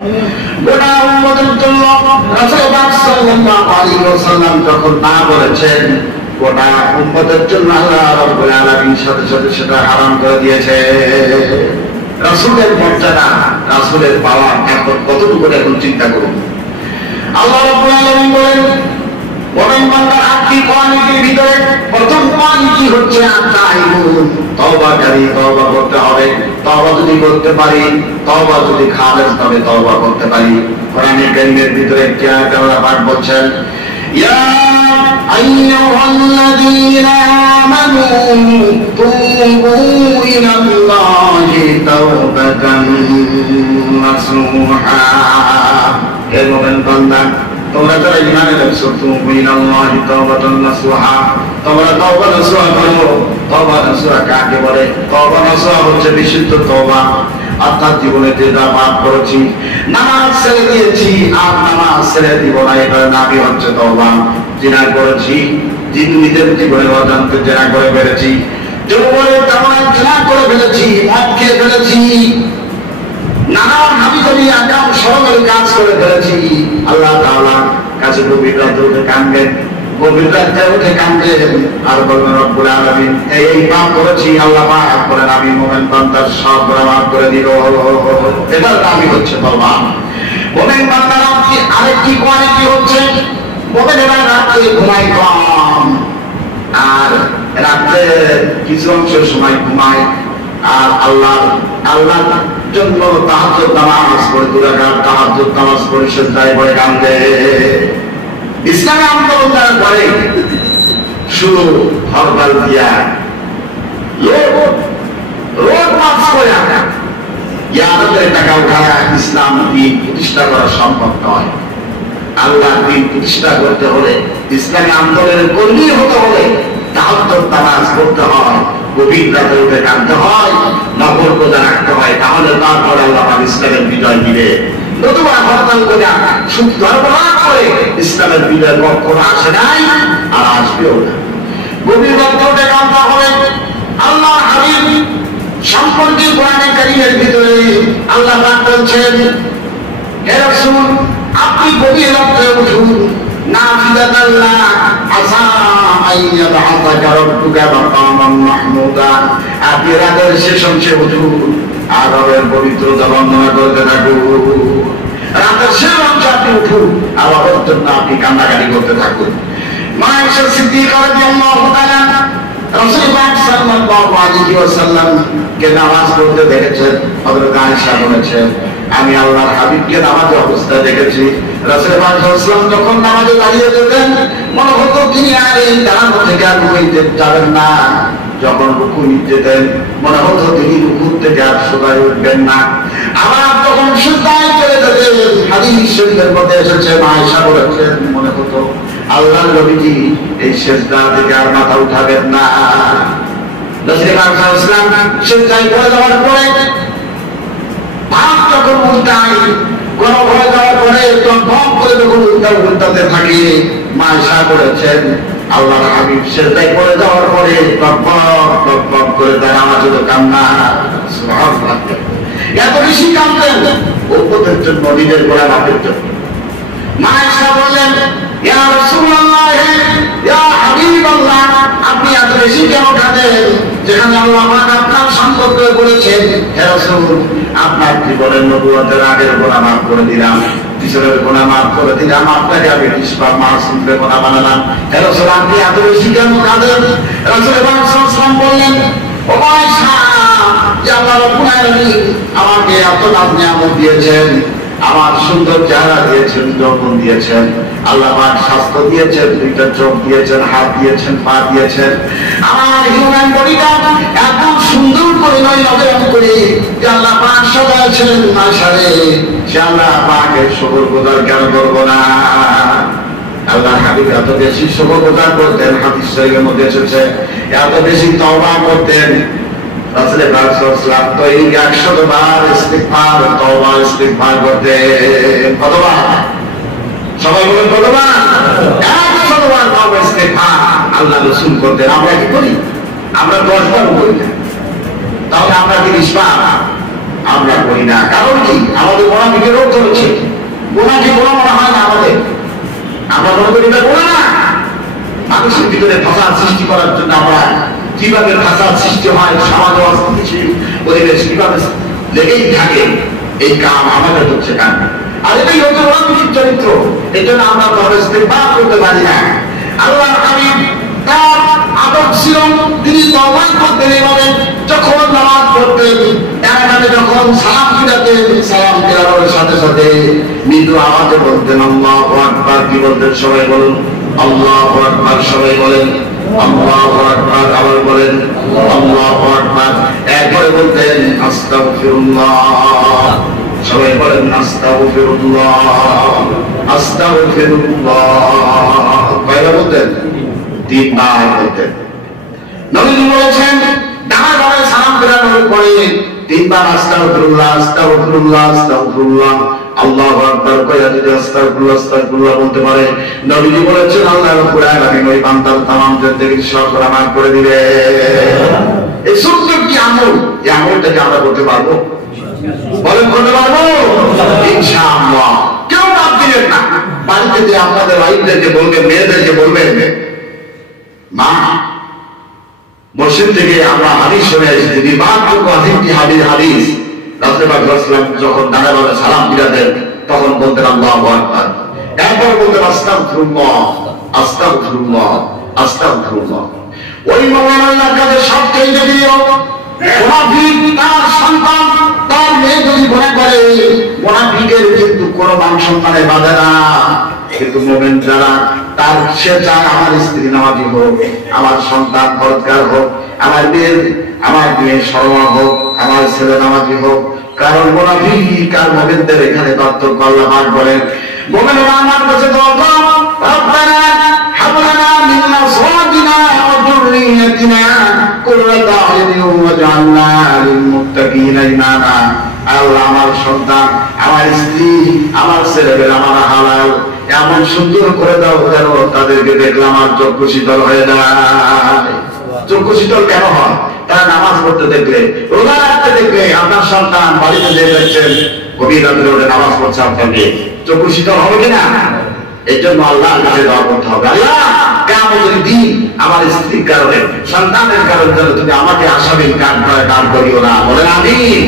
গোটা উম্মতের জন্য রাসূল পাক সাল্লাল্লাহু আলাইহি ওয়াসাল্লাম যখন না বলেছেন, গোটা উম্মতের জন্য আল্লাহ রাব্বুল আলামিন সাথে সাথে সেটা হারাম করে দিয়েছে। রাসূলের মর্যাদা, রাসূলের পাওয়ার এখন কতটুকু এখন চিন্তা করুন। আল্লাহ রাব্বুল আলামিন বলেন, বলেন বান্দার আটটি কোয়ালিটির ভিতরে প্রথম কোয়ালিটি হচ্ছে আত-তাইবুন, তওবাকারী, তওবা করতে হবে। তওবা যদি করতে পারি, তওবা যদি খালেস ভাবে তওবা করতে পারি। কোরআনে কারীমের ভিতরে একটি আয়াত আল্লাহ পাক বলছেন, ইয়া আইয়ুহাল্লাযীনা আমানু তুবু ইলাল্লাহি তাওবাতান নাসুহা। হে মুমিন বান্দা, তোমরা যারা ঈমান এনেছো, তুবু ইলাল্লাহি তাওবাতান নাসুহা, তোমরা তওবা নাসুহা করো। তওবা নাসুহা কাকে বলে? তওবা নাসুহা হচ্ছে বিশুদ্ধ তওবা, অর্থাৎ জীবনে যে যা পাপ করেছি, নামাজ ছেড়ে দিয়েছি আর নামাজ ছেড়ে দিব না, এটার নামই হচ্ছে তওবা। জিনা করেছি, নিজের জীবনে অজান্তে জিনা করে ফেলেছি, যৌবনের কারণে জিনা করে ফেলেছি, মদ খেয়ে ফেলেছি, নানান হাবিজাবি আকাম সরকারি কাজ করে ফেলেছি। আল্লাহ তাআলা কাছে গভীর রাতে উঠে কাঁদবেন, গভীর রাতে উঠে কাঁদবেন আর বলবেন, রব্বুল আলামিন এই পাপ করেছি, আল্লাহ মাফ করেন, আমি মুমিন বান্দার সব গুনাহ মাফ করে দিব। এটার নামই হচ্ছে তওবা। মুমিন বান্দার আরেকটি কোয়ালিটি হচ্ছে, মুমিনেরা রাতে ঘুমায় কম, আর রাতে কিছু অংশ সময় ঘুমায়, আর আল্লাহর জন্য তাহাজ্জুদ নামাজ পড়ে, 2 রাকাত তাহাজ্জুদ নামাজ পড়ে সিজদায় পড়ে কাঁদে। ইসলামে আন্দোলন যারা করে শুধু হরতাল দিয়া রোড মার্চ করে ইয়াদের টাকা উঠায় ইসলাম দিন প্রতিষ্ঠা করা সম্ভব নয়। আল্লাহ দিন প্রতিষ্ঠা করতে হলে, ইসলামী আন্দোলনের কর্মী হতে হলে তাহাজ্জুদ নামাজ পড়তে হয়, গভীর রাতে উঠে কাঁদতে হয়, নফল রোজা রাখতে হয়, তাহলে তারপর আল্লাহ পাক ইসলামের বিজয় দিবে। নতুবা হরতাল করে শুধু ধর্মলাভ করে ইসলামের বিজয় কখনো আসে নাই আর আসবেও না। গভীর রাতে উঠে কাঁদতে হবে। আল্লাহ হাবিব সম্পর্কে কোরআনে কারীমের ভিতরে আল্লাহ পাক বলছেন, হে রাসূল আপনি গভীর রাতে উঠুন, নাফিলাতাল্লাহ আসা আইয়াবআসাকা রাব্বুকা মাকামান মাহমুদা। আপনি রাতের শেষ অংশে উঠুন আর রবের পবিত্রতা বর্ণনা করতে থাকুন। রাতের শেষ অংশে আপনি উঠুন আর রবের জন্য আপনি কান্নাকাটি করতে থাকুন। মা আয়েশা সিদ্দিকা রাদিয়াল্লাহু তাআলা রাসূল পাক সাল্লাল্লাহু আলাইহি ওয়াসাল্লাম কে নামাজ পড়তে দেখেছেন। হযরত আয়েশা বলেছেন, আমি আল্লাহর হাবিবকে নামাজে অবস্থায় দেখেছি। রাসূল পাক সাল্লাল্লাহু আলাইহি ওয়াসাল্লাম যখন নামাজে দাঁড়িয়ে যেতেন, মনে হতো তিনি আর এই দাঁড়ানো থেকে আর রুকুতে যাবেন না। যখন রুকু নিতেন, মনে হতো তিনি রুকু থেকে আর সোজা উঠবেন না। আবার যখন সিজদায় চলে যেতেন, হাদিস শরীফের মধ্যে এসেছে, আয়েশা বলেছেন, মনে হতো আল্লাহর নবীজি এই সিজদা থেকে আর মাথা উঠাবেন না। রাসূল পাক সাল্লাল্লাহু আলাইহি ওয়াসাল্লাম সিজদায় পড়ে যাওয়ার পরে ভাব যখন উল্টায়, গরম হয়ে যাওয়ার পরে টক করে যখন উল্টাতে থাকে, মা আয়েশা বলেছেন, আল্লাহর হাবিব সিজদায় পড়ে যাওয়ার পরে টক করে তার আওয়াজ হতো কান্না। সুবহানাল্লাহ, এত বেশি কাঁদতেন উম্মতের জন্য, নিজের গোলামের জন্য। মা আয়েশা বললেন, ইয়া রাসূলুল্লাহ, ইয়া হাবিবাল্লাহ, আপনি এত বেশি কেন কাঁদেন? যেখানে আল্লাহ পাক আপনার সম্পর্কে বলেছেন, হে রাসূল আপনার জীবনের নবুয়তের আগের গুনাহ মাফ করে দিলাম, পিছনের গুনাহ মাফ করে দিলাম, আপনাকে আমি নিষ্পাপ মাসুমকে গুনাহ বানালাম। হে রাসূল আপনি এত বেশি কেন কাঁদেন? রাসূল পাক সাল্লাল্লাহু আলাইহি ওয়াসাল্লাম বললেন, ও আয়েশা, যে আল্লাহ রাব্বুল আলামিন আমাকে এত নিয়ামত দিয়েছেন, আমার সুন্দর চেহারা দিয়েছেন, যৌবন দিয়েছেন, আল্লাহ পাক স্বাস্থ্য দিয়েছেন, 2টা চোখ দিয়েছেন, হাত দিয়েছেন, পা দিয়েছেন, আমার হিউম্যান বডিটা এত সুন্দর করে নজর করে যে আল্লাহ পাক সাজাচ্ছেন মাশারে, সে আল্লাহ পাকের শুকর গুজার কেন করবো না? আল্লাহ হাবিব এত বেশি শুকর গুজার করতেন, হাদিস শরীফের মধ্যে এসেছে, এত বেশি তওবা করতেন। রাসূল পাক সাল্লাল্লাহু আলাইহি ওয়াসাল্লাম তো 100 বার ইস্তিগফার, তওবা ইস্তিগফার করতেন। কতবার? সবাই বলেন কতবার? 100 বার তওবা ইস্তিগফার আল্লাহ রাসূল করতেন। আমরা কি করি? আমরা 10 বার করি না। তাহলে আমরা কি নিষ্পাপ? আমরা করি না। কারণ কি? আমাদের মুনাফিকের রোগ ধরেছে। মধ্যে ফাসাদ সৃষ্টি করার জন্য আমরা কিভাবে ফাসাদ সৃষ্টি হয়, সমাজ অস্থিতিশীল পরিবেশ কিভাবে লেগেই থাকে, এই কাম আমাদের হচ্ছে কাম। আর এটাই হচ্ছে রাজনৈতিক চরিত্র। এই জন্য আমরা ইস্তেগফার করতে পারি না। আল্লাহর হাবিব তার আদব ছিল, তিনি তওবা করতেন এইভাবে, যখন নামাজ পড়তেন এখানে যখন সালাম ফিরাতেন, সালাম ফেরানোর সাথে সাথে মৃদু আওয়াজে বলতেন আল্লাহু আকবার। কি বলতেন? সবাই বলুন আল্লাহু আকবার। সবাই বলেন আল্লাহু আকবার। আবার বলেন আল্লাহু আকবার। এরপরে বলতেন আস্তাগফিরুল্লাহ। সবাই বলেন আস্তাগফিরুল্লাহ, আস্তাগফিরুল্লাহ। কয়বার বলতেন? 3 বার বলতেন। নবীজি বলেছেন ডানা ডানায় সালাম ফেরানোর পরে 3 বার আস্তাগফিরুল্লাহ, আস্তাগফিরুল্লাহ, আস্তাগফিরুল্লাহ, আল্লাহু আকবার কইয়া যদি আস্তাগফিরুল্লাহ, আস্তাগফিরুল্লাহ বলতে পারে, নবীজি বলেছেন আল্লাহ রাব্বুল আলামিন ওই বান্দার তামাম জিন্দেগির সব গুনাহ মাফ করে দিবে। এই ছোট্ট কি আমল, এই আমলটাকে আমরা করতে পারবো? বলেন করতে পারবো? ইনশাআল্লাহ। কেউ বাদ দিবেন না। বাড়িতে যে আপনাদের ওয়াইফদেরকে বলবেন, মেয়েদেরকে বলবেন, মা মসজিদ থেকে আমরা হাদিস শুনে এসেছি, নির্বাচযোগ্য হাদিস রাসূল পাক সাল্লাল্লাহু আলাইহি ওয়াসাল্লাম যখন ডানা ডানা সালাম ফিরাতেন তখন বলতেন আল্লাহু আকবার। এরপর বলতেন আস্তাগফিরুল্লাহ, আস্তাগফিরুল্লাহ, আস্তাগফিরুল্লাহ। ওই মুমিন আল্লাহর কাছে সবচেয়ে যদি মুনাফিক তার সন্তান তার মেয়ে যদি গুনাহ করে, মুনাফিকের কিন্তু কোনো মান সম্মানে বাধে না। কিন্তু মুমিন যারা তার সে চায় আমার স্ত্রী নামাজি হোক, আমার সন্তান পরোজগার হোক, আমার মেয়ে সরমা হোক, আমার ছেলে নামাজি হোক। কারণ মুনাফিক আর মুমিনদের এখানে পার্থক্য আল্লাহ পাক বলেন, মুমিনরা আমার কাছে দোয়া করো, রব্বানা হাব লানা মিন আজওয়াজিনা ওয়া যুররিয়্যাতিনা কুররাতা আ'ইউনিন ওয়াজআলনা লিল মুত্তাকিনা ইমামা। আল্লাহ আমার সন্তান, আমার স্ত্রী, আমার ছেলেমেয়েরা আমার হালাল এমন সুন্দর করে দাও যেন তাদেরকে দেখলে আমার চক্ষু শীতল হয়ে যায়। চক্ষু শীতল কেন হয়? তারা নামাজ পড়তে দেখলে, রোজা রাখতে দেখলে। আপনার সন্তান বাড়িতে যে দেখছেন গভীর রাতে নামাজ পড়ছে, আপনাকে চক্ষু শীতল হবে কিনা? এই জন্য আল্লাহর কাছে দোয়া করতে হবে, আল্লাহ কিয়ামতের দিন আমার স্ত্রীর কারণে, সন্তানের কারণে তুমি আমাকে আসামির কাঠ করিও না। বলেন আমিন।